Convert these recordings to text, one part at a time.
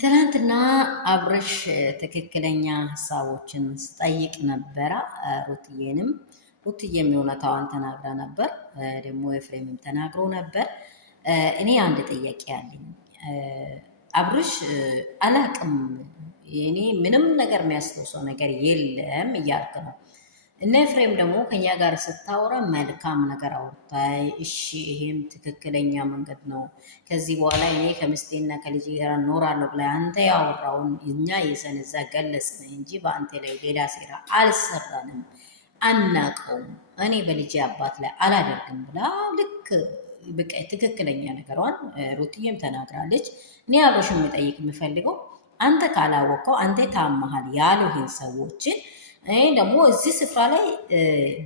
ትናንትና አብርሽ ትክክለኛ ሀሳቦችን ስጠይቅ ነበረ። ሩትዬንም ሩትዬም የእውነታዋን ተናግራ ነበር። ደግሞ ኤፍሬምም ተናግሮ ነበር። እኔ አንድ ጥያቄ አለኝ። አብርሽ አላቅም፣ እኔ ምንም ነገር የሚያስታውሰው ነገር የለም እያልክ ነው። እነ ኤፍሬም ደግሞ ከኛ ጋር ስታወራ መልካም ነገር አውርታይ፣ እሺ ይሄም ትክክለኛ መንገድ ነው፣ ከዚህ በኋላ እኔ ከሚስቴና ከልጅ ጋር እኖራለሁ ብላ አንተ ያወራውን እኛ ይዘን እዛ ገለጽን እንጂ በአንተ ላይ ሌላ ሴራ አልሰራንም፣ አናቀውም፣ እኔ በልጅ አባት ላይ አላደርግም ብላ ልክ በቃ ትክክለኛ ነገሯን ሩትዬም ተናግራለች። እኔ አብርሽ የሚጠይቅ የምፈልገው አንተ ካላወቀው አንተ ታመሃል ያሉህን ሰዎችን ደግሞ እዚህ ስፍራ ላይ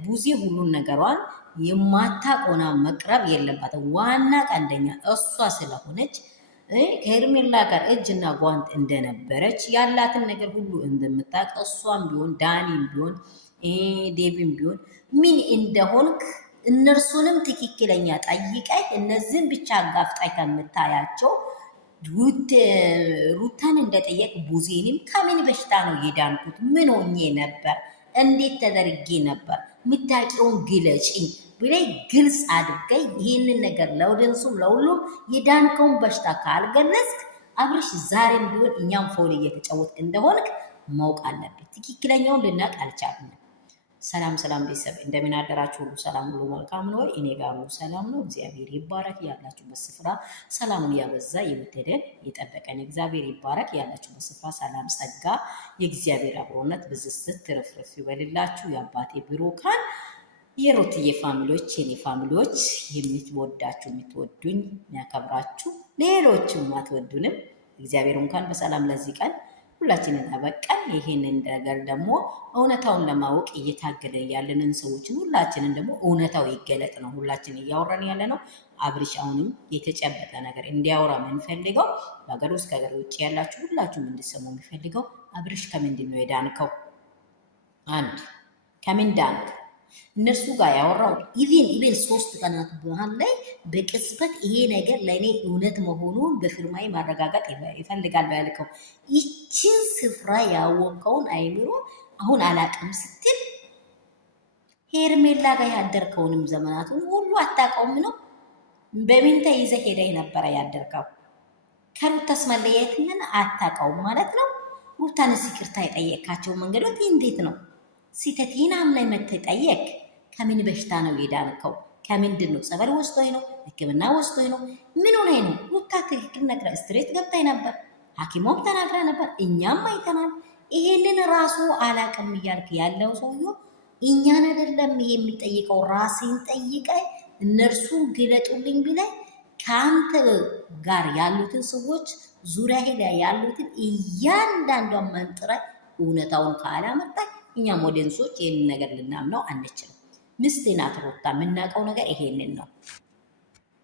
ቡዜ ሁሉን ነገሯን የማታቆና መቅረብ የለባትም። ዋና ቀንደኛ እሷ ስለሆነች ከሄርሜላ ጋር እጅና ጓንት እንደነበረች ያላትን ነገር ሁሉ እንደምታውቅ እሷም ቢሆን ዳኒም ቢሆን ዴቪም ቢሆን ምን እንደሆንክ እነርሱንም ትክክለኛ ጠይቀህ እነዚህን ብቻ አጋፍጣይ ከምታያቸው ሩታን እንደጠየቅ ቡዜንም ከምን በሽታ ነው የዳንኩት? ምን ሆኜ ነበር? እንዴት ተደርጌ ነበር? ምታቂውን ግለጪኝ ብላይ ግልጽ አድርገኝ። ይህንን ነገር ለውደንሱም ለሁሉም የዳንከውን በሽታ ካልገለጽክ አብርሽ ዛሬም ቢሆን እኛም ፎል እየተጫወትክ እንደሆንክ ማወቅ አለብን። ትክክለኛውን ልናቅ አልቻልንም። ሰላም ሰላም ቤተሰብ እንደምን አደራችሁ? ሁሉ ሰላም ሁሉ መልካም ነው። እኔ ጋር ሁሉ ሰላም ነው። እግዚአብሔር ይባረክ። ያላችሁበት ስፍራ ሰላሙን ያበዛ የወደደን የጠበቀን እግዚአብሔር ይባረክ። ያላችሁበት ስፍራ ሰላም ጸጋ የእግዚአብሔር አብሮነት ብዝስት ትርፍርፍ ይበልላችሁ። የአባቴ ብሩካን የሩትዬ ፋሚሊዎች የኔ ፋሚሊዎች የምትወዳችሁ የምትወዱኝ የሚያከብራችሁ ሌሎችም አትወዱንም እግዚአብሔር እንኳን በሰላም ለዚህ ቀን ሁላችንን አበቃን። ይሄንን ነገር ደግሞ እውነታውን ለማወቅ እየታገለ ያለንን ሰዎችን ሁላችንን ደግሞ እውነታው ይገለጥ ነው ሁላችን እያወራን ያለ ነው። አብርሽ አሁንም የተጨበጠ ነገር እንዲያወራ የምንፈልገው በሀገር ውስጥ ከሀገር ውጭ ያላችሁ ሁላችሁም እንድሰሙ የሚፈልገው አብርሽ ከምንድን ነው የዳንከው? አንድ ከምን ዳንክ? እነርሱ ጋር ያወራው ኢቨን 3 ቀናት በኋላ ላይ በቅጽበት ይሄ ነገር ለእኔ እውነት መሆኑን በፊርማዬ ማረጋገጥ ይፈልጋል ያልከው ይችን ስፍራ ያወቀውን አይምሮ አሁን አላቅም ስትል ሄርሜላ ጋር ያደርከውንም ዘመናቱን ሁሉ አታውቀውም ነው? በምን ተይዘህ ሄደህ ነበረ ያደርከው? ከሩታስ መለየትን አታውቀውም ማለት ነው? ሩታንስ ይቅርታ የጠየቃቸው መንገዶች እንዴት ነው? ሲተቲና ላይ መተጠየቅ ከምን በሽታ ነው የዳንከው? ከምንድን ነው? ጸበል ወስዶኝ ነው? ሕክምና ወስዶኝ ነው? ምን ሆነ ነው? ሩታ ትክክል ነግራ ስትሬት ገብታይ ነበር። ሐኪሞም ተናግራ ነበር። እኛም አይተናል። ይሄንን ራሱ አላቅም እያልክ ያለው ሰውዬው እኛን አይደለም ይሄ የሚጠይቀው ራሴን ጠይቀ እነርሱ ግለጡልኝ ብላይ ከአንተ ጋር ያሉትን ሰዎች ዙሪያ ላይ ያሉትን እያንዳንዷን መንጥረ እውነታውን ካላመጣ እኛም ኦዲየንሶች ይሄንን ነገር ልናምነው አንችልም። ምስቴ ናት ሩታ። የምናውቀው ነገር ይሄንን ነው።